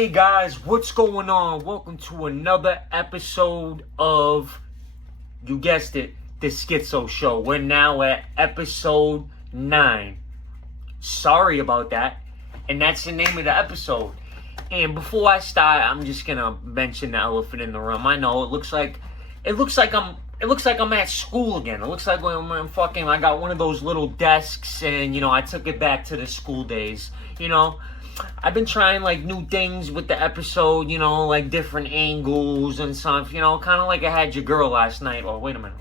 Hey guys, what's going on? Welcome to another episode of, you guessed it, the Schizo Show. We're now at episode 9. Sorry about that. And that's the name of the episode. And before I start, I'm just gonna mention the elephant in the room. I know it looks like I'm at school again. It looks like when I got one of those little desks and I took it back to the school days. I've been trying like new things with the episode, like different angles and stuff, kind of like I had your girl last night. Oh, wait a minute.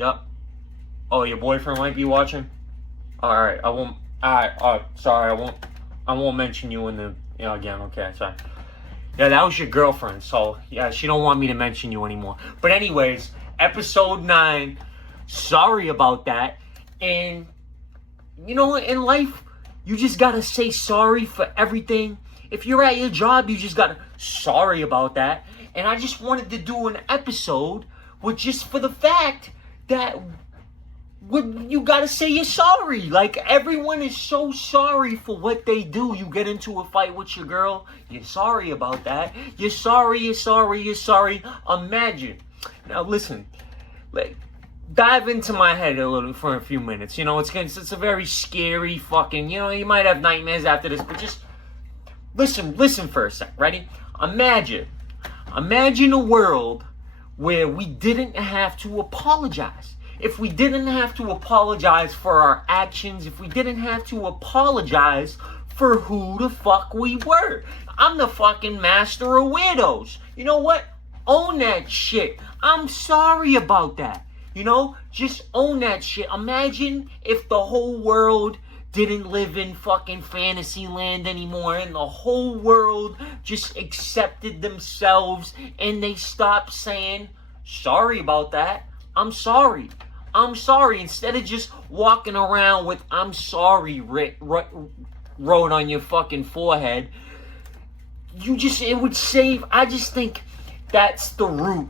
Yep. Oh, your boyfriend might be watching? Alright, I won't, sorry, I won't mention you in the, again, okay, sorry. Yeah, that was your girlfriend, so, yeah, she don't want me to mention you anymore. But anyways, episode 9, sorry about that, and in life, you just gotta say sorry for everything. If you're at your job, you just gotta, sorry about that. And I just wanted to do an episode with just for the fact that you gotta say you're sorry. Like, everyone is so sorry for what they do. You get into a fight with your girl, you're sorry about that. You're sorry. Imagine. Now listen, dive into my head a little for a few minutes. It's a very scary fucking, you might have nightmares after this, but just listen for a sec. Ready? Imagine a world where we didn't have to apologize. If we didn't have to apologize for our actions, if we didn't have to apologize for who the fuck we were. I'm the fucking master of weirdos. You know what? Own that shit. I'm sorry about that. Just own that shit. Imagine if the whole world didn't live in fucking fantasy land anymore and the whole world just accepted themselves and they stopped saying, sorry about that. I'm sorry. Instead of just walking around with I'm sorry wrote on your fucking forehead, it would save. I just think that's the root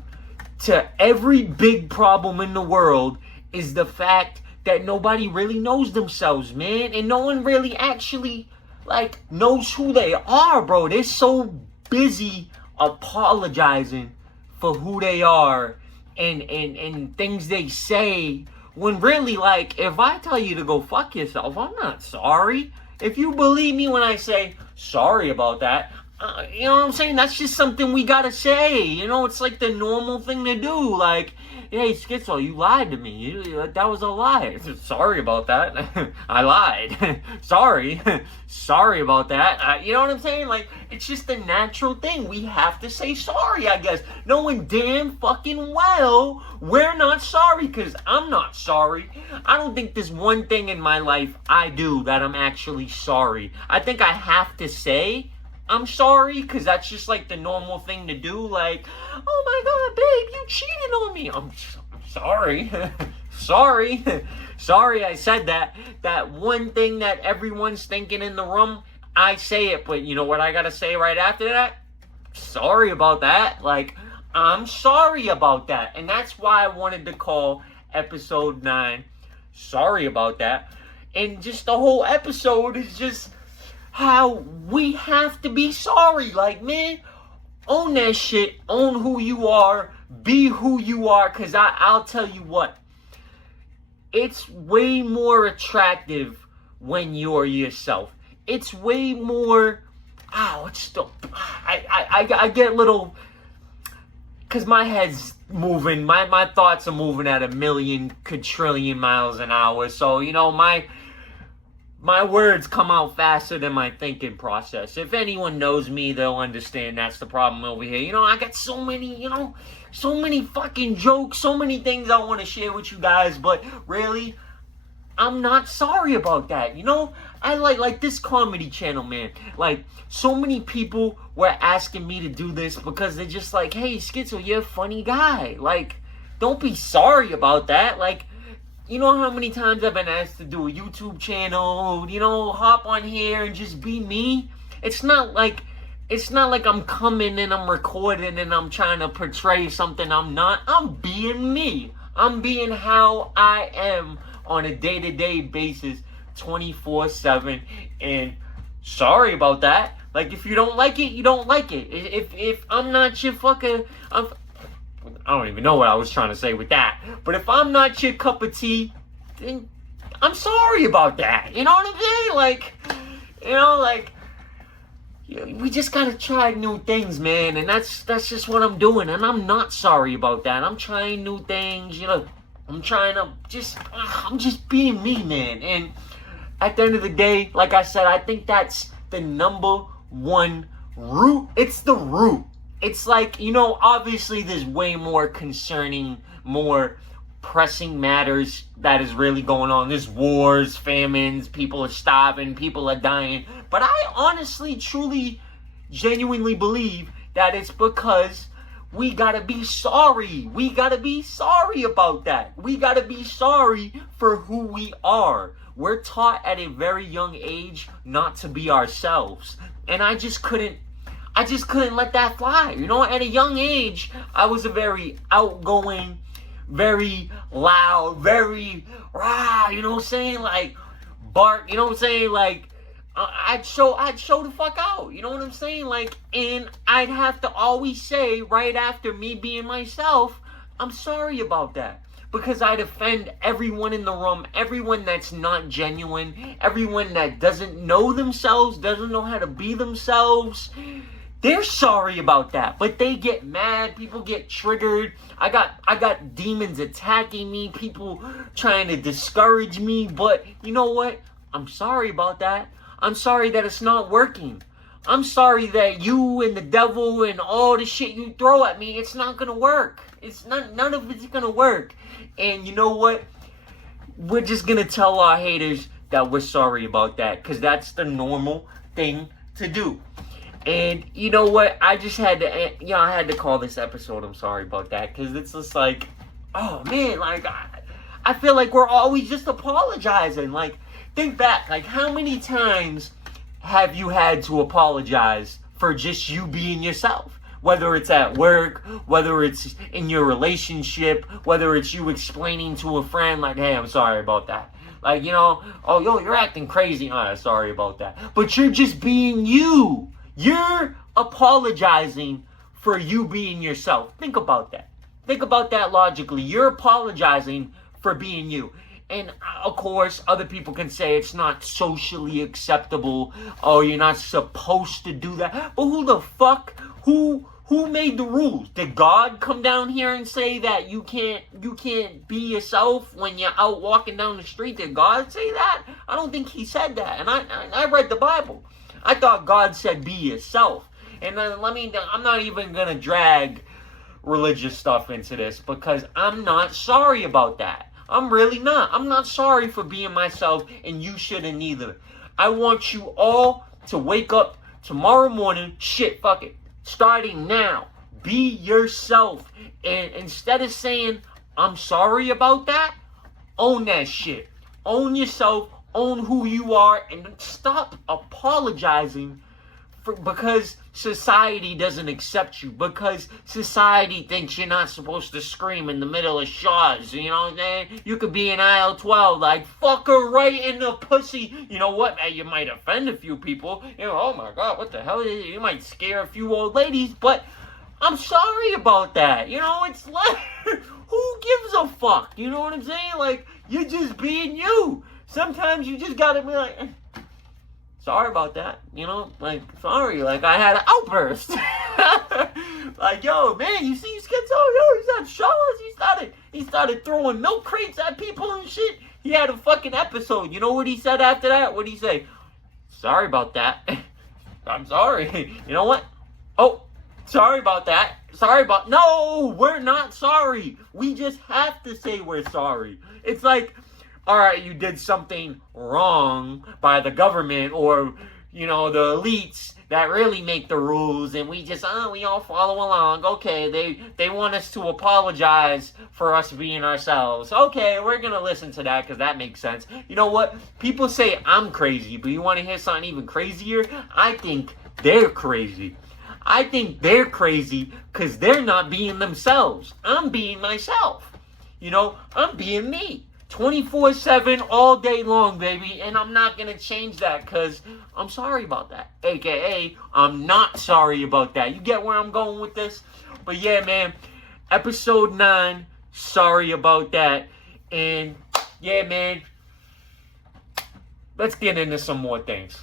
to every big problem in the world is the fact that nobody really knows themselves, man. And no one really actually, knows who they are, bro. They're so busy apologizing for who they are and things they say. When really, if I tell you to go fuck yourself, I'm not sorry. If you believe me when I say sorry about that, you know what I'm saying? That's just something we gotta say. It's like the normal thing to do. Hey, Schizo, you lied to me. That was a lie. Sorry about that. I lied. Sorry. Sorry about that. You know what I'm saying? It's just a natural thing. We have to say sorry, I guess. Knowing damn fucking well we're not sorry, because I'm not sorry. I don't think there's one thing in my life I do that I'm actually sorry. I think I have to say I'm sorry, because that's just the normal thing to do. Oh my god, babe, you cheated on me. I'm sorry. Sorry I said that. That one thing that everyone's thinking in the room, I say it, but you know what I gotta say right after that? Sorry about that. I'm sorry about that. And that's why I wanted to call episode 9 Sorry About That. And just the whole episode is just how we have to be sorry. Man, own that shit. Own who you are. Be who you are. Because I'll tell you what. It's way more attractive when you're yourself. It's way more... I get little... Because my head's moving. My thoughts are moving at 1,000,000 quadrillion miles an hour. So, my words come out faster than my thinking process. If anyone knows me, they'll understand that's the problem over here. I got so many fucking jokes, so many things I want to share with you guys, but really, I'm not sorry about that. I like this comedy channel, man. So many people were asking me to do this because they're just hey, Schizo, you're a funny guy. Don't be sorry about that. You know how many times I've been asked to do a YouTube channel, hop on here and just be me? It's not like I'm coming and I'm recording and I'm trying to portray something I'm not. I'm being me. I'm being how I am on a day-to-day basis, 24/7. And sorry about that. Like, if you don't like it, you don't like it. If I'm not your fucking, I don't even know what I was trying to say with that. But if I'm not your cup of tea, then I'm sorry about that. You know what I'm saying? Like, we just gotta try new things, man. And that's just what I'm doing. And I'm not sorry about that. I'm trying new things, I'm just being me, man. And at the end of the day, like I said, I think that's the number one root. It's the root. It's like, obviously there's way more concerning, more pressing matters that is really going on. There's wars, famines, people are starving, people are dying. But I honestly, truly, genuinely believe that it's because we gotta be sorry. We gotta be sorry about that. We gotta be sorry for who we are. We're taught at a very young age not to be ourselves. And I just couldn't let that fly. At a young age, I was a very outgoing, very loud, very rah, like bark, like I'd show the fuck out, you know what I'm saying? Like, and I'd have to always say right after me being myself, I'm sorry about that. Because I'd offend everyone in the room, everyone that's not genuine, everyone that doesn't know themselves, doesn't know how to be themselves. They're sorry about that, but they get mad. People get triggered. I got demons attacking me, people trying to discourage me. But you know what? I'm sorry about that. I'm sorry that it's not working. I'm sorry that you and the devil and all the shit you throw at me, it's not gonna work. None of it's gonna work. And you know what? We're just gonna tell our haters that we're sorry about that, because that's the normal thing to do. And you know what? I just had to, I had to call this episode I'm sorry about that, because it's just like, oh man, like, I feel like we're always just apologizing. Like, think back, like, how many times have you had to apologize for just you being yourself? Whether it's at work, whether it's in your relationship, whether it's you explaining to a friend, like, hey, I'm sorry about that. Like, oh, yo, you're acting crazy. Oh, sorry about that. But you're just being you. You're apologizing for you being yourself. Think about that. Think about that logically. You're apologizing for being you. And of course, other people can say it's not socially acceptable. Oh, you're not supposed to do that. But who the fuck? Who made the rules? Did God come down here and say that you can't be yourself when you're out walking down the street? Did God say that? I don't think he said that. And I read the Bible. I thought God said be yourself. And I'm not even going to drag religious stuff into this, because I'm not sorry about that. I'm really not. I'm not sorry for being myself, and you shouldn't either. I want you all to wake up tomorrow morning, fuck it, starting now. Be yourself. And instead of saying, I'm sorry about that, own that shit. Own yourself, own who you are, and stop apologizing because society doesn't accept you, because society thinks you're not supposed to scream in the middle of Shaw's, you know what I'm saying? You could be in aisle 12, like, fuck her right in the pussy. You know what, man, you might offend a few people, oh my god, what the hell, you might scare a few old ladies, but I'm sorry about that, it's like, who gives a fuck, you know what I'm saying? Like, you're just being you. Sometimes you just gotta be like, sorry about that, like, sorry, like, I had an outburst. Like, yo, man, you see Schizo, he's at Shaw's, he started throwing milk crates at people and shit. He had a fucking episode. You know what he said after that? What'd he say? Sorry about that. I'm sorry. You know what? Oh, sorry about that. No, we're not sorry. We just have to say we're sorry. It's like, all right, you did something wrong by the government or, the elites that really make the rules, and we all follow along. Okay, they want us to apologize for us being ourselves. Okay, we're going to listen to that because that makes sense. You know what? People say I'm crazy, but you want to hear something even crazier? I think they're crazy. I think they're crazy because they're not being themselves. I'm being myself. I'm being me. 24/7 all day long, baby. And I'm not going to change that because I'm sorry about that. AKA, I'm not sorry about that. You get where I'm going with this? But yeah, man, episode 9, sorry about that. And yeah, man, let's get into some more things.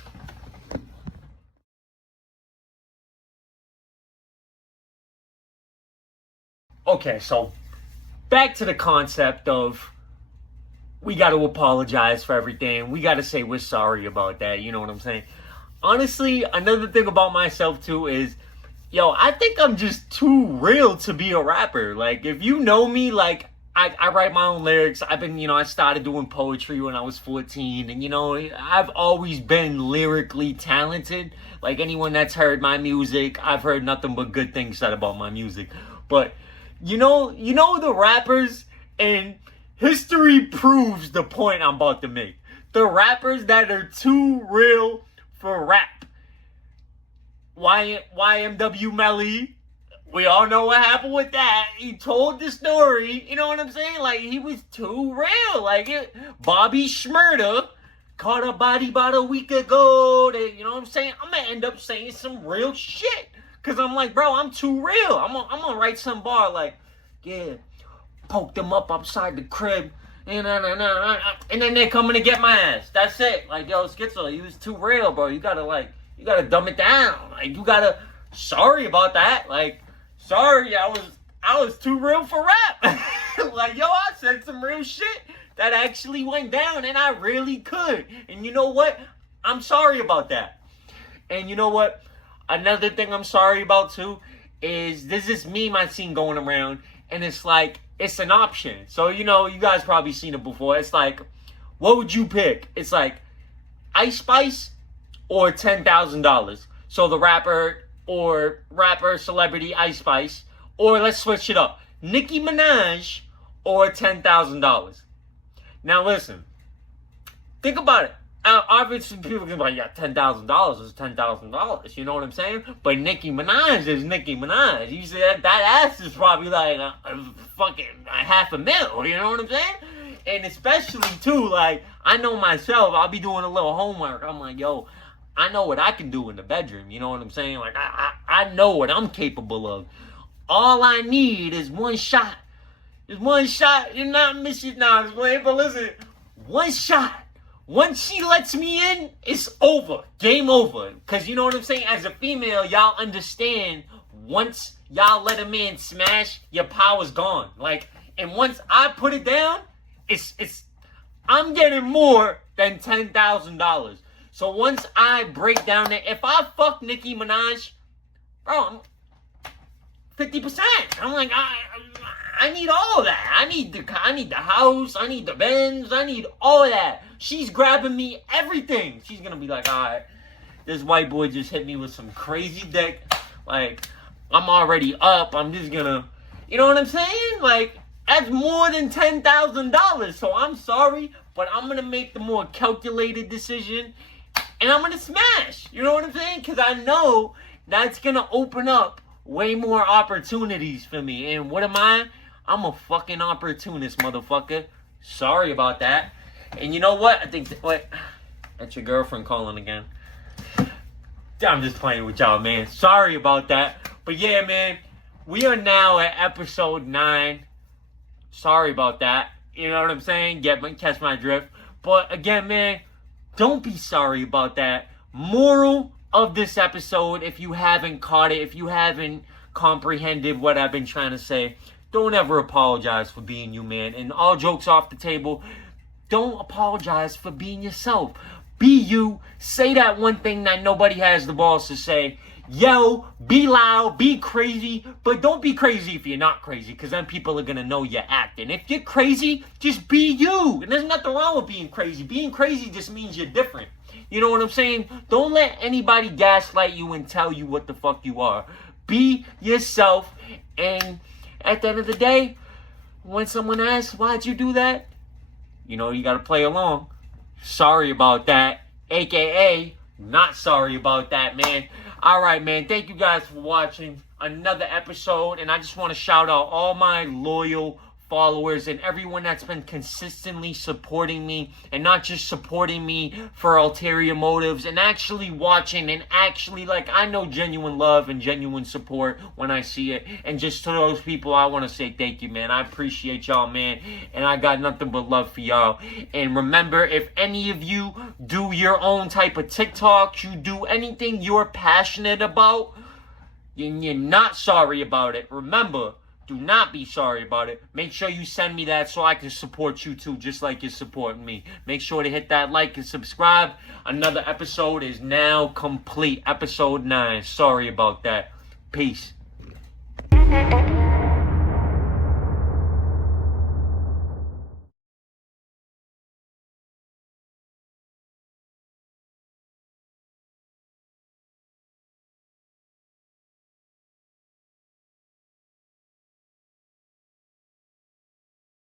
Okay, so back to the concept of we got to apologize for everything. We got to say we're sorry about that. You know what I'm saying? Honestly, another thing about myself too is, yo, I think I'm just too real to be a rapper. Like, if you know me, like, I write my own lyrics. I've been, I started doing poetry when I was 14. And, I've always been lyrically talented. Like, anyone that's heard my music, I've heard nothing but good things said about my music. But, you know the rappers, and history proves the point I'm about to make. The rappers that are too real for rap. YMW Melly, we all know what happened with that. He told the story, you know what I'm saying? Like, he was too real. Like, Bobby Shmurda caught a body about a week ago. You know what I'm saying? I'm going to end up saying some real shit. Because I'm like, bro, I'm too real. I'm gonna write some bar like, yeah, poked them up outside the crib. And then they're coming to get my ass. That's it. Like, yo, Schizo, he was too real, bro. You gotta dumb it down. Like, sorry about that. Like, sorry, I was too real for rap. Like, yo, I said some real shit that actually went down, and I really could. And you know what? I'm sorry about that. And you know what? Another thing I'm sorry about too is there's this meme I've seen going around, and it's like, it's an option. So, you guys probably seen it before. It's like, what would you pick? It's like Ice Spice or $10,000. So the rapper celebrity Ice Spice, or let's switch it up, Nicki Minaj or $10,000. Now listen, think about it. Obviously, people can be like, yeah, $10,000 is $10,000. You know what I'm saying? But Nicki Minaj is Nicki Minaj. You see that ass is probably like a fucking $500,000. You know what I'm saying? And especially too, like, I know myself. I'll be doing a little homework. I'm like, yo, I know what I can do in the bedroom. You know what I'm saying? Like, I know what I'm capable of. All I need is one shot. Just one shot. You're not missing now. But listen, one shot. Once she lets me in, it's over. Game over. Because you know what I'm saying? As a female, y'all understand, once y'all let a man smash, your power's gone. Like, and once I put it down, I'm getting more than $10,000. So once I break down that, if I fuck Nicki Minaj, bro, 50%. I'm like, I need all of that. I need the house. I need the Benz. I need all of that. She's grabbing me everything. She's gonna be like, all right, this white boy just hit me with some crazy dick. Like, I'm already up. I'm just gonna, you know what I'm saying? Like, that's more than $10,000. So I'm sorry, but I'm gonna make the more calculated decision, and I'm gonna smash. You know what I'm saying? Because I know that's gonna open up way more opportunities for me. And what am I? I'm a fucking opportunist, motherfucker. Sorry about that. And you know what? I think that's your girlfriend calling again. I'm just playing with y'all, man. Sorry about that. But yeah, man, we are now at episode 9. Sorry about that. You know what I'm saying? Catch my drift. But again, man, don't be sorry about that. Moral of this episode, if you haven't caught it, if you haven't comprehended what I've been trying to say, don't ever apologize for being you, man. And all jokes off the table, don't apologize for being yourself. Be you. Say that one thing that nobody has the balls to say. Yell, be loud, be crazy, but don't be crazy if you're not crazy, because then people are going to know you're acting. If you're crazy, just be you. And there's nothing wrong with being crazy. Being crazy just means you're different. You know what I'm saying? Don't let anybody gaslight you and tell you what the fuck you are. Be yourself. And at the end of the day, when someone asks, why'd you do that? You got to play along. Sorry about that. AKA, not sorry about that, man. All right, man. Thank you guys for watching another episode. And I just want to shout out all my loyal followers and everyone that's been consistently supporting me, and not just supporting me for ulterior motives, and actually watching, and actually, like, I know genuine love and genuine support when I see it. And just to those people, I want to say thank you, man. I appreciate y'all, man, and I got nothing but love for y'all. And remember, if any of you do your own type of TikToks, you do anything you're passionate about, and you're not sorry about it, remember, do not be sorry about it. Make sure you send me that so I can support you too, just like you're supporting me. Make sure to hit that like and subscribe. Another episode is now complete. Episode 9. Sorry about that. Peace.